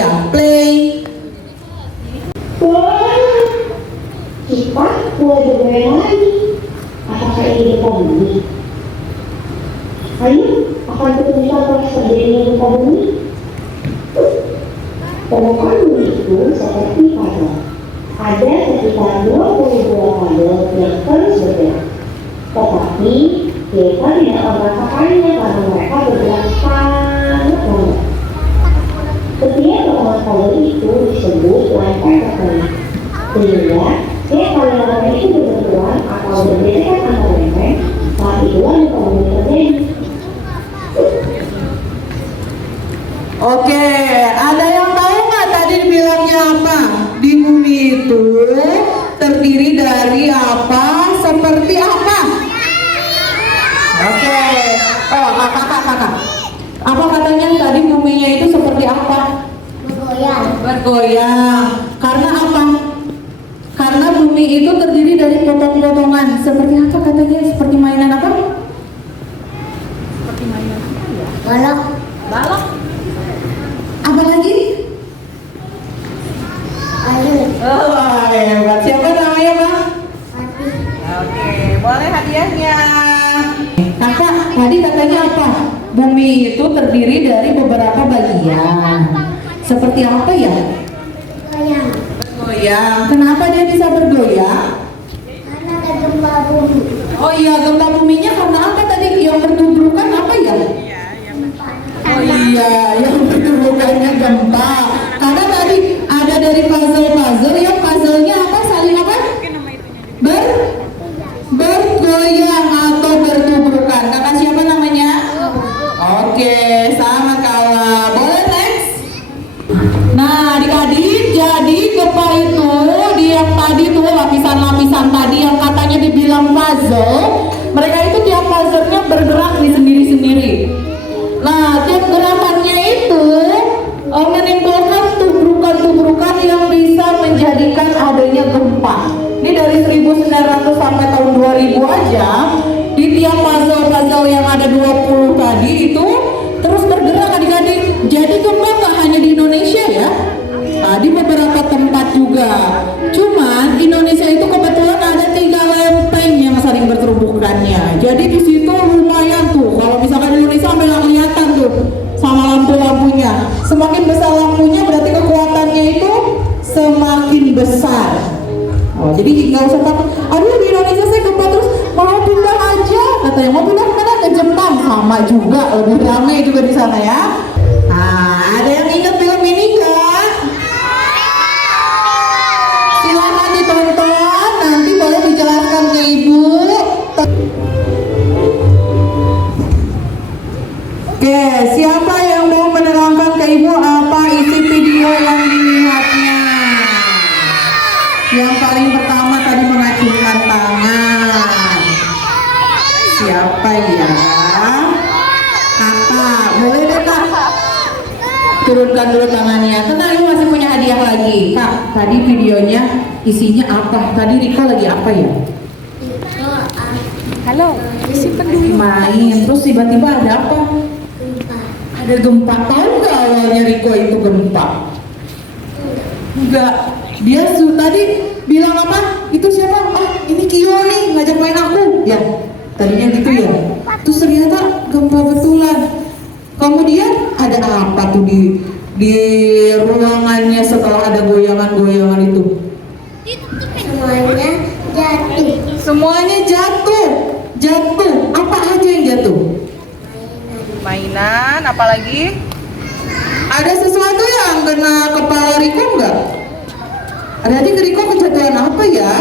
ya? Play. Wah, kita mulai bermain lagi. Apakah ini gempa bumi? Ayo, akan ketemukan proses terjadinya gempa bumi. Permukaan bumi itu seperti puzzle. Ada sekitar 22 puzzle yang terus bergerak. Tetapi kita tidak akan merasakannya karena mereka bergerak sangat lambat. Setiap potongan puzzle itu disebut lempeng tektonik. Sehingga setiap kali lempeng itu berbenturan atau bergesekan antar lempeng, saat itulah gempa bumi terjadi. Oke, ada yang tahu nggak tadi bilangnya apa? Di bumi itu terdiri dari apa? Seperti apa? Oke. Oh, kakak. Apa katanya tadi buminya itu seperti apa? Bergoyang. Bergoyang. Karena apa? Karena bumi itu terdiri dari potong-potongan. Seperti apa katanya? Seperti mainan apa? Seperti mainan apa ya? Balok. Apa lagi? Ayo. Oh, hebat. Siapa namanya, Bang? Oke, boleh hadiahnya. Kakak, tadi katanya apa? Bumi itu terdiri dari beberapa bagian. Seperti apa ya? Bergoyang. Bergoyang. Kenapa dia bisa bergoyang? Karena ada gempa bumi. Oh iya, gempa buminya karena apa tadi? Yang bertubrukan apa ya? Oh iya, yang bertubrukannya gempa. Karena tadi ada dari puzzle yang puzzle-nya apa? Saling apa? Bergoyang atau bertubrukan. Kakak siapa namanya? Oke, sama kalah. Boleh next? Nah, adik-adik, jadi gempa itu di yang tadi tuh lapisan-lapisan tadi yang katanya dibilang puzzle, mereka itu tiap puzzle-nya bergerak di sendiri-sendiri. Nah, tiap gerakannya itu menimbulkan tubrukan-tubrukan yang bisa menjadikan adanya gempa. Ini dari 1900 sampai tahun 2000 aja, di tiap puzzle-puzzle yang ada 20 tadi itu terus bergerak adik-adik. Jadi gempa nggak hanya di Indonesia ya, di beberapa tempat juga. Cuman Indonesia itu kebetulan ada 3 lempeng yang saling berterubukkannya. Jadi di situ lumayan tuh. Kalau misalkan Indonesia sampai nggak kelihatan tuh sama lampu-lampunya. Semakin besar lampunya berarti kekuatannya itu semakin besar. Oh, jadi nggak usah takut. Aduh, di Indonesia saya gempa terus mau pindah aja. Katanya mau pindah kemana? Ke Jepang. Sama juga, lebih ramai juga di sana ya. Nah, ada yang ingat film ini nggak? Silahkan ditonton. Nanti boleh dijelaskan ke ibu. Oke, siapa yang mau menerangkan ke ibu apa isi video yang dilihatnya? Yang paling pertama tadi mengacungkan tangan. Siapa ya? Kakak, boleh deh kak? Turunkan dulu tangannya. Tenang, ibu masih punya hadiah lagi. Kak, tadi videonya isinya apa? Tadi Riko lagi apa ya? Halo, simpen dulu. Main, terus tiba-tiba ada apa? Ada gempa. Tahu nggak awalnya Riko itu gempa? Enggak. Dia tadi bilang apa? Itu siapa? Oh, ini Kio nih ngajak main aku. Ya, tadinya gitu ya. Terus ternyata gempa betulan. Kemudian ada apa tuh di ruangannya setelah ada goyangan-goyangan itu? Semuanya jatuh. Semuanya jatuh. Apa aja yang jatuh? Mainan, apalagi? Ada sesuatu yang kena kepala Riko nggak? Ada aja Riko kejatuhan apa ya?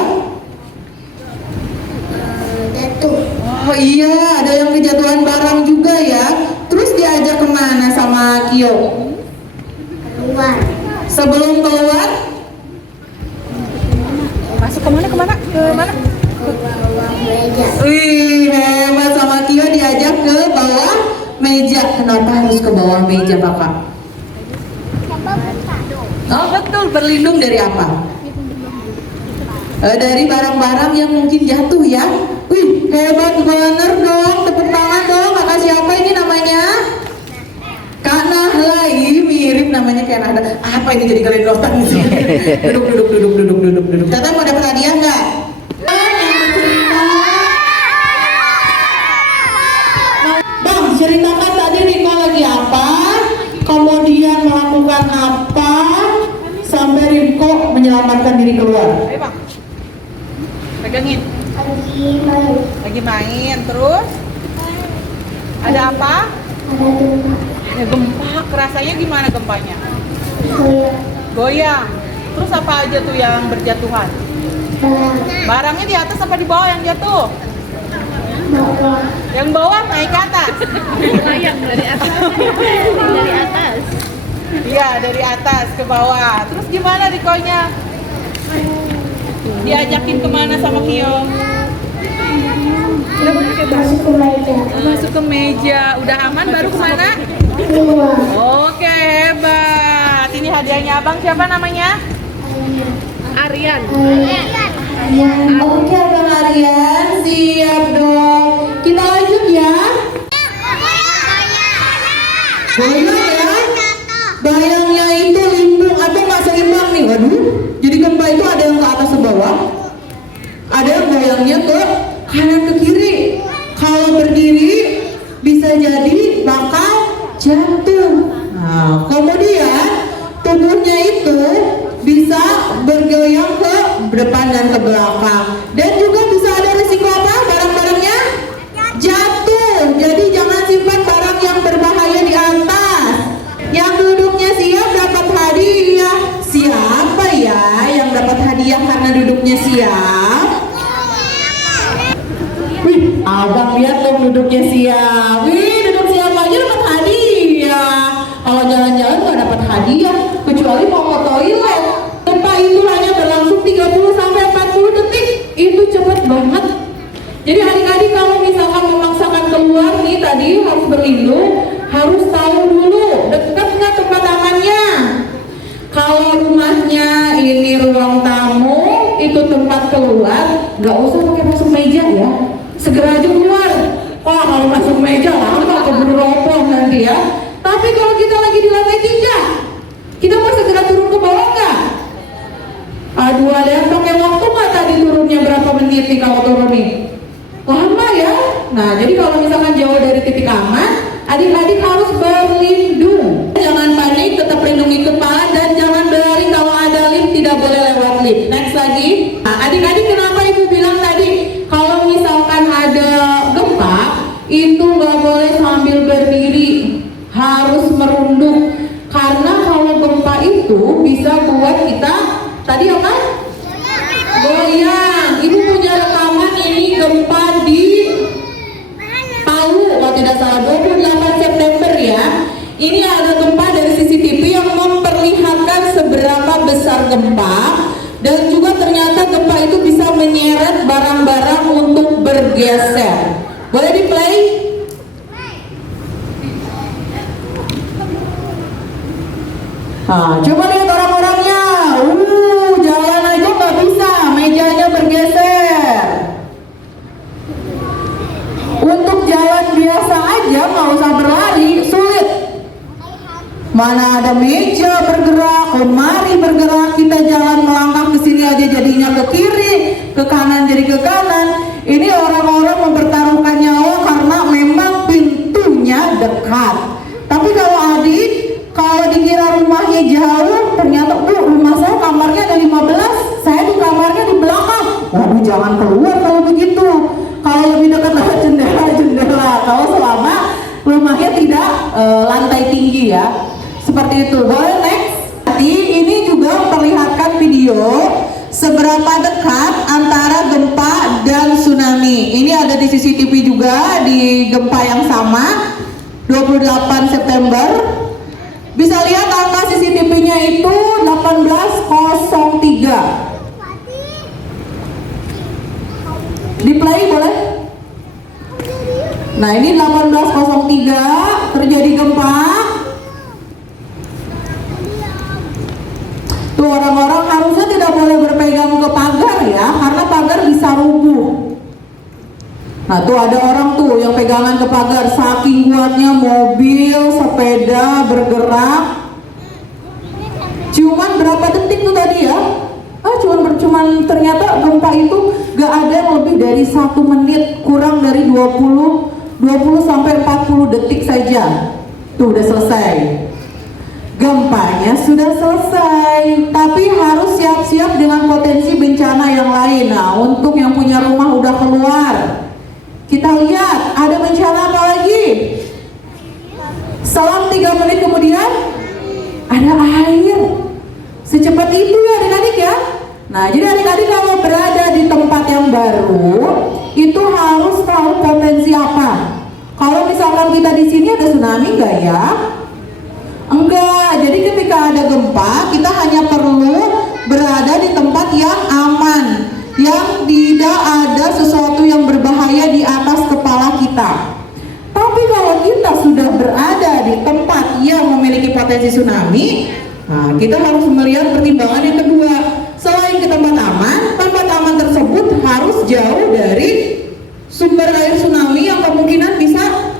Jatuh. Oh iya, ada yang kejatuhan barang juga ya. Terus diajak kemana sama Kio? Keluar. Sebelum keluar? Masuk kemana? Ke mana? Ke bawah meja. Wih, hebat, sama Kio diajak ke bawah meja. Kenapa harus ke bawah meja, Kakak? Oh betul, berlindung dari apa? Dari barang-barang yang mungkin jatuh ya. Wih, hebat bener dong. Tepuk tangan dong. Kakak siapa ini namanya? Kak Nahla. Ih, mirip namanya kayak ada apa ini jadi gelendotan sih. Duduk. Tata mau dapat hadiah nggak? Bang, ceritakan tadi Riko lagi apa? Kemudian melakukan apa sampai Riko menyelamatkan diri keluar? Ayo bang, pegangin. Lagi main, terus ada apa? Ya, gempa. Rasanya gimana gempanya? Goyang. Terus apa aja tuh yang berjatuhan? Barangnya di atas apa di bawah yang jatuh? Yang bawah naik ke atas. Layang dari atas. Dari atas. Iya, dari atas ke bawah. Terus gimana Rikonya? Diajakin kemana sama Kio? Masuk ke meja. Udah aman baru kemana? Oke, hebat. Ini hadiahnya abang, siapa namanya? Aryan. Oke, Abang Aryan, siap dong. Kita lanjut ya. Goyang ya. Bayangnya itu limbung atau nggak seimbang nih. Waduh, jadi gempa itu ada yang ke atas ke bawah, ada yang goyangnya ke kanan ke kiri. Kalau berdiri bisa jadi bakal jatuh. Nah, kemudian tubuhnya itu bisa bergoyang ke depan dan ke belakang, dan juga bisa ada risiko apa? Barang-barangnya jatuh. Jadi jangan simpan barang yang berbahaya di atas. Yang duduknya siap dapat hadiah. Siapa ya yang dapat hadiah karena duduknya siap? Wih, abang lihat dong duduknya siap. Wih, duduk siap aja dapat hadiah. Kalau jalan-jalan nggak dapat hadiah, kecuali mau ke toilet. Gempa itu hanya berlangsung 30 sampai 40 detik. Itu cepet banget. Jadi adik-adik kalau misalkan memaksakan keluar nih tadi harus berlindung, harus tahu dulu dekat nggak tempat amannya. Kalau rumahnya ini ruang tamu, itu tempat keluar, nggak usah pakai masuk meja ya. Segera aja keluar. Oh, kalau masuk meja lama keburu roboh nanti ya. Tapi kalau kita lagi di lantai 3, kita mau segera turun ke bawah nggak? Aduh, ada yang pakai waktu nggak tadi turunnya berapa menit nih kalau turun nih? Lama ya. Nah, jadi kalau misalkan jauh dari titik aman, adik-adik harus berlindung. Jangan panik, tetap lindungi kepala dan jangan berlari. Kalau ada lift tidak boleh lewat lift. Next lagi. Nah, adik-adik kenapa ibu bilang tadi kalau misalkan ada gempa itu nggak boleh sambil berdiri, harus merunduk. Karena kalau gempa itu bisa buat kita tadi apa? Goyang. Ibu punya rekaman ini gempa di Palu, kalau tidak salah 28 September ya. Ini ada gempa dari CCTV yang memperlihatkan seberapa besar gempa, dan juga ternyata gempa itu bisa menyeret barang-barang untuk bergeser. Boleh di play? Nah, coba lihat orang-orangnya. Jalan aja nggak bisa, mejanya bergeser. Untuk jalan biasa aja nggak usah berlari, sulit. Mana ada meja bergerak, lemari bergerak, kita jalan melangkah ke sini aja jadinya ke kiri, ke kanan jadi ke kanan. Ini orang-orang mempertaruhkan nyawa karena memang pintunya dekat. Tapi kalau adik, kalau dikira rumahnya jauh, ternyata rumah saya kamarnya ada 15, saya di kamarnya di belakang. Waduh, jangan keluar kalau begitu. Kalau lebih dekat lewat jendela. Kalau selama rumahnya tidak lantai tinggi ya, seperti itu. Boleh next. Nanti ini juga memperlihatkan video seberapa dekat antara gempa dan tsunami. Ini ada di CCTV juga di gempa yang sama 28 September. Bisa lihat angka CCTV-nya itu 1803. Di play boleh? Nah, ini 1803 terjadi gempa. Tuh orang-orang harusnya tidak boleh berpegang ke pagar ya, karena pagar bisa rubuh. Nah, tuh ada orang tuh yang pegangan ke pagar, saking kuatnya mobil, sepeda bergerak. Cuman berapa detik tuh tadi ya? Cuman ternyata gempa itu gak ada yang lebih dari 1 menit, kurang dari 20 sampai 40 detik saja. Tuh udah selesai. Gempanya sudah selesai, tapi harus siap-siap dengan potensi bencana yang lain. Nah, untuk yang punya rumah udah keluar, kita lihat ada bencana apa lagi? Selang 3 menit kemudian ada air. Secepat itu ya adik-adik ya. Nah, jadi adik-adik kalau berada di tempat yang baru, itu harus tahu potensi apa. Kalau misalkan kita di sini ada tsunami nggak ya? Enggak. Jadi ketika ada gempa, kita hanya perlu berada di tempat yang aman, yang tidak ada sesuatu yang berbahaya di atas kepala kita. Tapi kalau kita sudah berada di tempat yang memiliki potensi tsunami, nah, kita harus melihat pertimbangan yang kedua. Selain ke tempat aman tersebut harus jauh dari sumber air tsunami yang kemungkinan bisa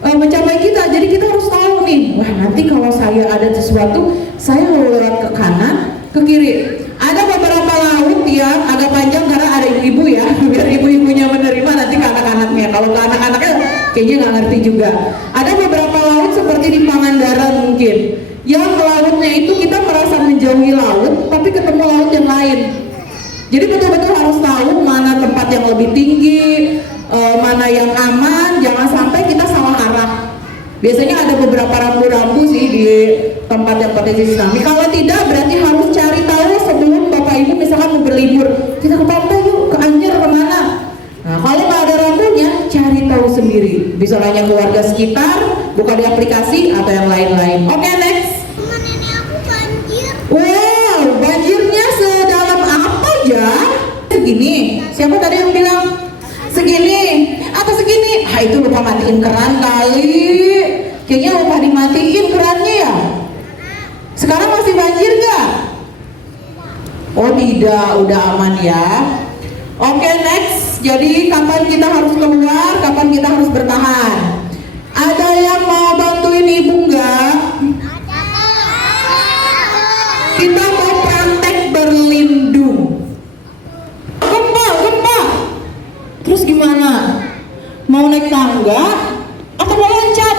mencapai kita. Jadi kita harus tahu nih, wah nanti kalau saya ada sesuatu, saya mau lewat ke kanan, ke kiri. Ada beberapa laut yang agak panjang karena ada ibu-ibu ya, biar ibu-ibunya menerima nanti ke anak-anaknya. Kalau ke anak-anaknya kayaknya nggak ngerti juga. Ada beberapa laut seperti di Pangandaran mungkin, yang lautnya itu kita merasa menjauhi laut, tapi ketemu laut yang lain. Jadi betul-betul harus tahu mana tempat yang lebih tinggi, mana yang aman, jangan sampai kita salah arah. Biasanya ada beberapa rambu-rambu sih di tempat yang potensi tsunami. Kalau tidak, berarti harus cari tahu sebelum Bapak Ibu misalkan mau berlibur. Kita ke pantai yuk, ke Anyer, kemana? Nah, kalau nggak ada rambunya, cari tahu sendiri. Bisa nanya keluarga sekitar, buka di aplikasi atau yang lain-lain. Oke, next. Wow, banjirnya sedalam apa ya? Segini. Siapa tadi yang bilang? Segini atau segini? Ah, itu lupa matiin keran kali. Kayaknya lupa dimatiin kerannya ya. Sekarang masih banjir nggak? Oh tidak, udah aman ya. Oke, next. Jadi kapan kita harus keluar, kapan kita harus bertahan? Ada yang mau bantuin ibu nggak? Kita mau praktek berlindung. Gempa. Terus gimana? Mau naik tangga atau mau loncat?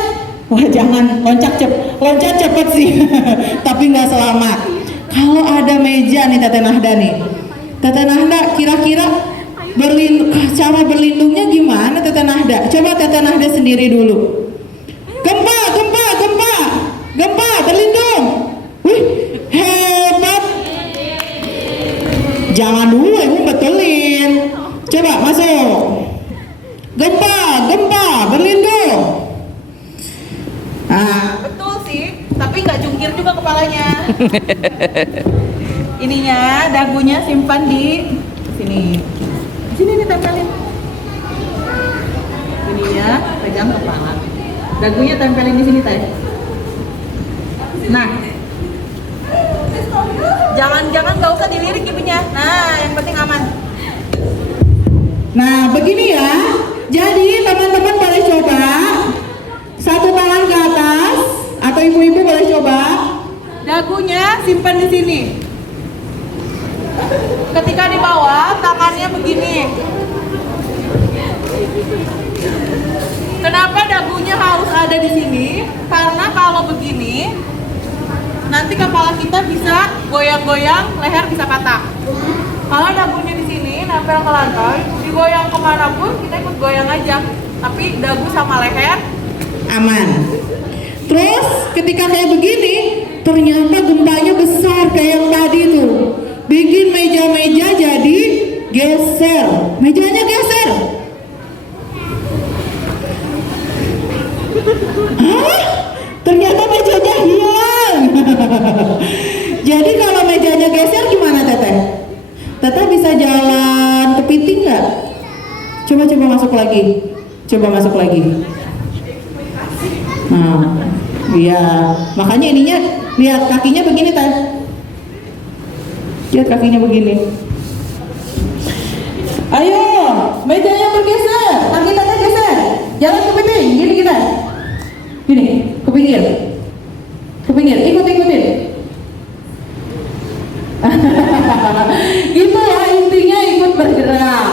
Wah, jangan loncat cepet sih, tapi nggak selamat. Kalau ada meja nih Tete Nahda nih, Tete Nahda kira-kira cara berlindungnya gimana Tete Nahda? Coba Tete Nahda sendiri dulu. Gempa, berlindung. Wih, hebat. Jangan dulu, ibu betulin. Coba masuk. Gempa, berlindung. Nah, Betul sih, tapi nggak jungkir juga kepalanya. Ininya, dagunya simpan di sini. Sini nih tempelin. Ininya pegang kepala. Dagunya tempelin di sini, Tay. Nah, jangan nggak usah dilirik ibunya. Nah, yang penting aman. Nah, begini ya. Jadi teman-teman boleh coba satu tangan ke atas, atau ibu-ibu boleh coba. Dagunya simpan di sini. Ketika di bawah, tangannya begini. Kenapa dagunya harus ada di sini? Karena kalau begini, nanti kepala kita bisa goyang-goyang, leher bisa patah. Kalau dagunya di sini, nempel ke lantai, digoyang kemanapun, kita ikut goyang aja. Tapi dagu sama leher Aman. Terus ketika kayak begini, ternyata gempanya besar kayak yang tadi tuh. Bikin meja-meja jadi geser. Mejanya geser. Hah? Ternyata mejanya hilang. Jadi kalau mejanya geser gimana Teteh? Teteh bisa jalan kepiting nggak? Coba masuk lagi. Masuk lagi. Nah, iya. Makanya ininya lihat kakinya begini Teh. Lihat kakinya begini. Ayo, mejanya bergeser, kaki Teteh geser. Jalan ke pinggir, gini kita. Gini, ke pinggir. Ikutin. Gitu ya, intinya ikut bergerak.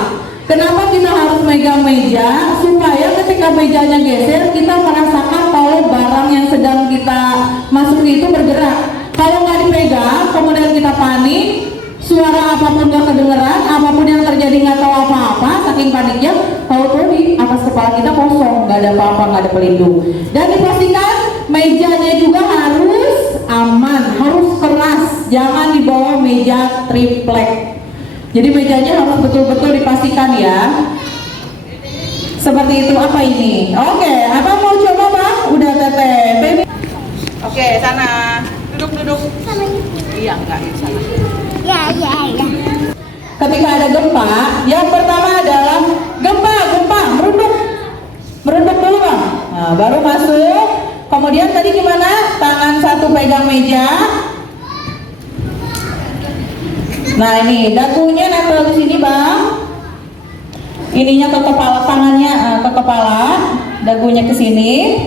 Kenapa kita harus megang meja? Supaya ketika mejanya geser, kita merasakan kalau barang yang sedang kita masuki itu bergerak. Kalau nggak dipegang, kemudian kita panik, suara apapun nggak kedengeran, apapun yang terjadi nggak tahu apa-apa, saking paniknya, tahu-tahu di atas kepala kita kosong, nggak ada apa-apa, nggak ada pelindung. Dan dipastikan mejanya juga harus aman, harus keras, jangan di bawah meja triplek. Jadi mejanya harus betul-betul dipastikan ya. Seperti itu. Apa ini? Oke, apa mau coba Bang? Udah Teteh. Baby. Oke, sana. Duduk. Iya, enggak di sana. Ketika ada gempa, yang pertama adalah gempa, merunduk dulu Bang. Nah, baru masuk. Kemudian tadi gimana? Tangan satu pegang meja. Nah ini dagunya nempel di sini Bang. Ininya ke kepala, tangannya ke kepala, dagunya ke sini.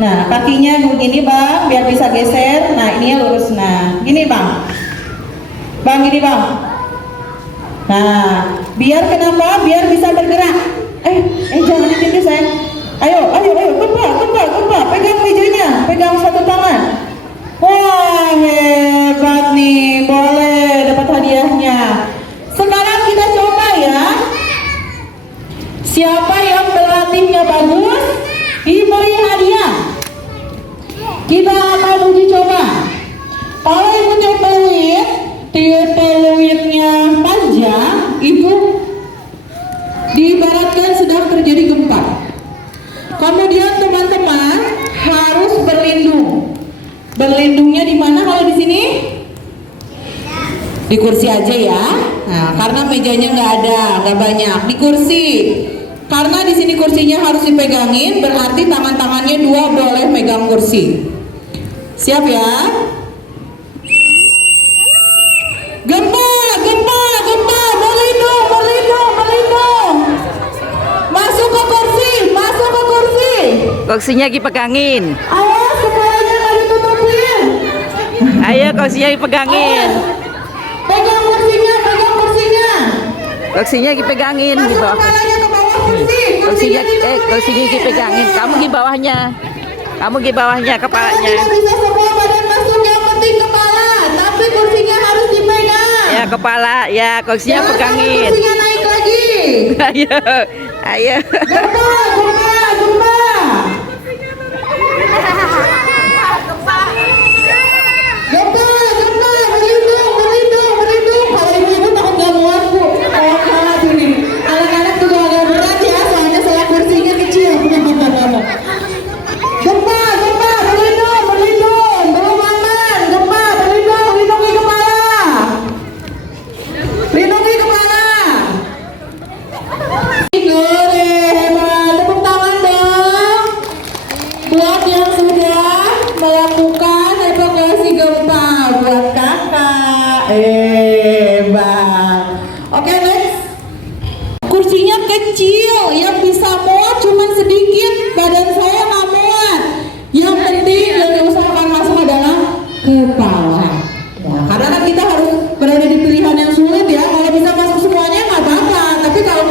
Nah kakinya begini Bang, biar bisa geser. Nah ininya lurus. Nah gini Bang. Gini Bang. Nah biar kenapa? Biar bisa bergerak. Jangan ditindih sayang. Ayo, gempa, pegang mejanya, pegang satu tangan. Wah, hebat nih, boleh dapat hadiahnya. Sekarang kita coba ya. Siapa yang berlatihnya bagus, diberi hadiah. Kita akan uji coba. Kalau ibu peluitnya panjang, ibu diibaratkan sedang terjadi gempa. Kemudian teman-teman harus berlindung. Berlindungnya di mana kalau di sini? Di kursi aja ya. Nah, karena mejanya nggak banyak. Di kursi. Karena di sini kursinya harus dipegangin, berarti tangan-tangannya dua boleh megang kursi. Siap ya? Gempa, berlindung. Masuk ke kursi. Kursinya dipegangin. Awas, kepalanya nggak ditutupin. Ayo kursinya dipegangin. Pegang kursinya. Kursinya dipegangin di Masuk bawah. kepalanya ke bawah kursi. Kursinya dipegangin. Kamu di bawahnya kepalanya. Tidak bisa semua badan masuk, yang penting kepala. Tapi kursinya harus dipegang. Ya kepala, ya kursinya Jangan pegangin. kursinya naik lagi. Ayo. Gempa. Berlindung. Kalau ibu takut nggak muat Bu. Oh kalah sini. Anak-anak juga agak berat ya, soalnya saya kursinya kecil. Gempa, berlindung. Belum aman. Gempa, berlindung. Lindungi kepala. Hebat. Tepuk tangan dong buat yang sudah melakukan evakuasi gempa. Buat kakak. Hebat. Oke, next. Kursinya kecil, yang bisa muat cuman sedikit. Badan saya nggak muat. Yang penting yang diusahakan masuk adalah kepala. Ya, karena kan kita harus berada di pilihan yang sulit ya. Kalau bisa masuk semuanya nggak apa-apa. Tapi kalau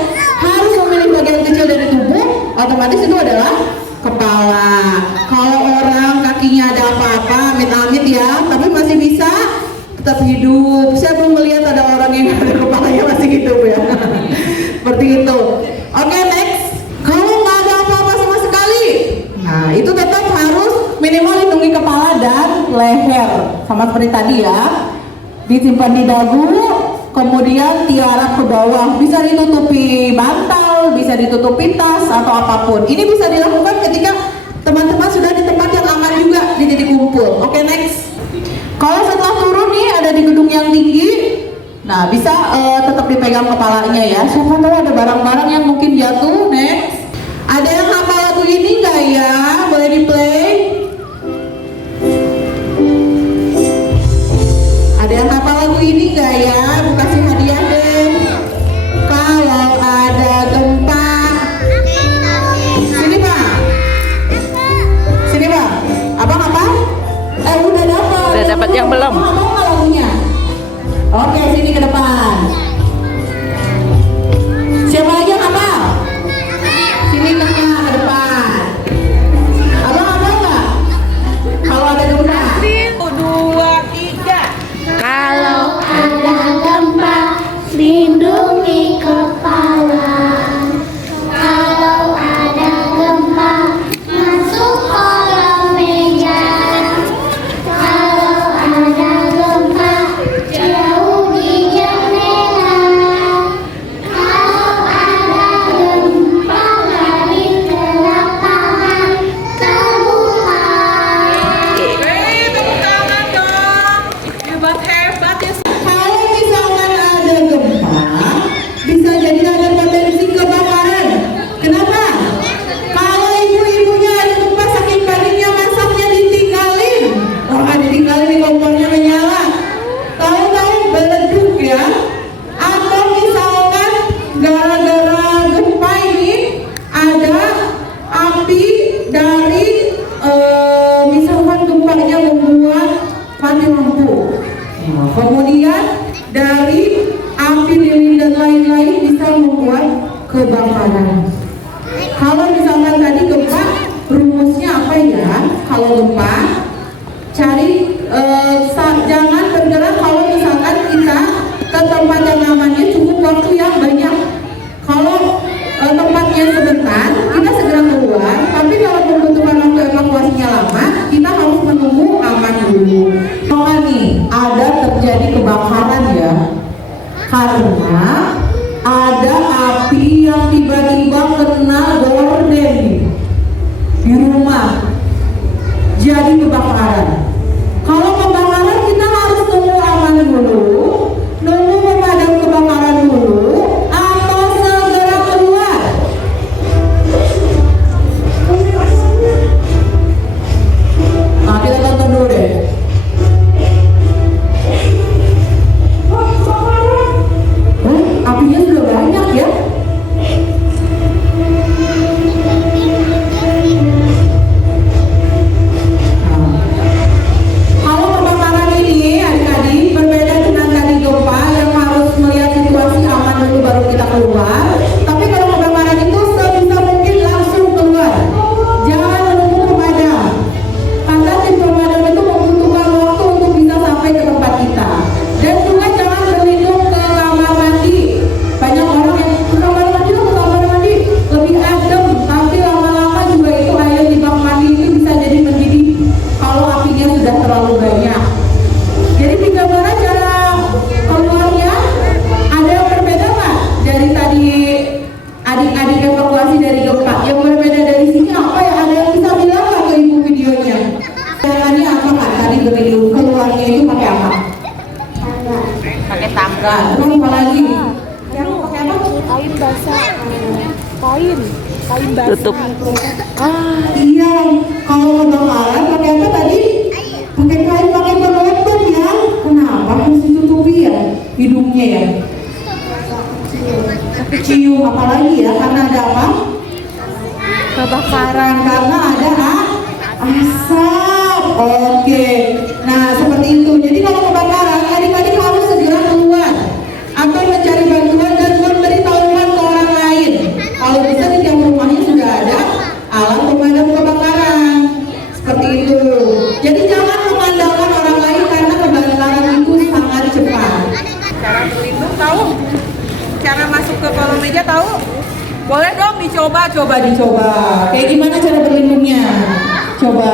harus memilih bagian kecil dari tubuh, otomatis itu adalah kepala. Kalau orang kakinya ada apa-apa, amit-amit ya, tapi masih bisa tetap hidup. Saya belum melihat ada orang yang ada kepalanya masih hidup ya. Seperti itu. Oke, next. Kalau nggak ada apa-apa sama sekali, nah itu tetap harus minimal lindungi kepala dan leher. Sama seperti tadi ya. Disimpan di dagu, kemudian tiarap ke bawah. Bisa ditutupi bantal, bisa ditutupi tas atau apapun. Ini bisa dilakukan ketika teman-teman sudah di tempat yang aman juga, di titik kumpul. Oke, next. Kalau setelah turun nih ada di gedung yang tinggi, nah bisa tetap dipegang kepalanya ya. Siapa tahu ada barang-barang yang mungkin jatuh. Next. Ada yang hafal lagu ini nggak ya? Boleh di play? Ada yang hafal lagu ini nggak ya? Bu kasih hadiah deh. Kalau ada gempa. Sini Pak. Abang apa? Udah dapat. Udah dapat yang belum? Mau nggak lagunya? Oke, sini ke depan. Siapa lagi yang hafal? Sini tengah ke depan. Abang hafal nggak? Kalau ada gempa. 1, 2, 3. Kalau ada gempa, lindungi kepala. Kalau ada gempa, masuk kolong meja. Kalau ada gempa, jauh di jendela. Kalau ada gempa, lari ke lapangan terbuka. Tepuk tangan dong. Hebat ya. Kalau misalkan ada gempa, bisa jadi ada potensi kebakaran. Kenapa? Kalau ibu-ibunya ada gempa, saking paniknya masaknya ditinggalin. Orang ditinggalin di kompornya menyala. Tahu-tahu meleduk ya. Atau misalkan gara-gara gempa ini ada api dari misalkan gempanya membuat mati lampu. Nah, kemudian dari api lilin dan lain-lain bisa membuat kebakaran. Kalau misalkan tadi gempa, rumusnya apa ya? Kalau gempa, cari jangan bergerak kalau misalkan kita ke tempat yang amannya cukup waktu yang banyak. Kalau tempatnya sebentar, kita segera keluar. Tapi kalau membutuhkan waktu evakuasinya lama, kita harus menunggu aman dulu. Soalnya nih, ada terjadi kebakaran ya, karena ada api yang tiba-tiba kena gorden di rumah, jadi kebakaran. Kalau kebakaran kita harus tunggu aman dulu, nunggu pemadam kebakaran dulu, atau segera keluar. Nah, kita tonton dulu deh. Apinya sudah banyak ya. Kalau kebakaran ini adik-adik berbeda dengan tadi gempa yang harus melihat situasi aman dulu baru kita keluar. Tapi kalau kebakaran itu sebisa mungkin langsung keluar. Jangan menunggu pemadam. Karena tim pemadam itu membutuhkan waktu untuk bisa sampai ke tempat kita. Dan juga jangan berlindung ke kamar mandi. Banyak orang yang ke kamar mandi lebih adem, tapi lama-lama juga itu air di bak mandi itu bisa jadi mendidih kalau apinya sudah terlalu banyak. Jadi di gambaran cara keluarnya ada yang berbeda nggak dari tadi adik-adik evakuasi dari gempa? Yang berbeda dari sini apa ya? Ada yang bisa bilang nggak ke ibu videonya? Caranya apa kak? Tadi berlindung keluarnya itu pakai apa? Pakai tangga. Terus apa lagi? Pakai apa? Kain basah. Kain basah. Tutup. Iya, kalau kebakaran pakai apa tadi? Pakai kain, pakai penutup ya. Kenapa harus ditutupi ya hidungnya ya? Cium apalagi ya? Karena ada apa? Kebakaran, karena ada asap. Oke, nah seperti itu. Jadi kalau kebakaran, adik-adik harus segera keluar atau mencari bantuan dan memberitahukan ke orang lain. Kalau bisa di tiap rumahnya sudah ada alat pemadam kebakaran. Seperti itu. Jadi jangan mengandalkan orang lain karena kebakaran itu sangat cepat. Cara berlindung tahu? Cara masuk ke kolong meja tahu? Boleh dong dicoba. Dicoba. Kayak gimana cara berlindungnya? Coba.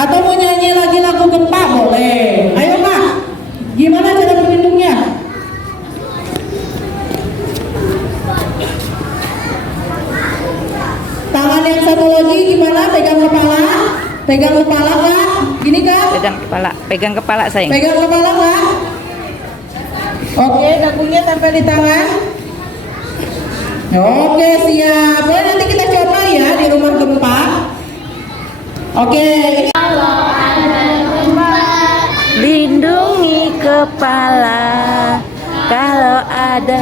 Atau mau nyanyi lagi lagu gempa boleh. Ayo Kak. Gimana cara berlindungnya? Tangan yang satu lagi gimana? Pegang kepala. Pegang kepala Kak. Gini Kak. Pegang kepala sayang. Pegang kepala Kak. Oke, dagunya tempel di tangan. Oke, siap. Boleh nanti kita coba ya di rumah gempa. Oke, ini Lindungi kepala. Kalau ada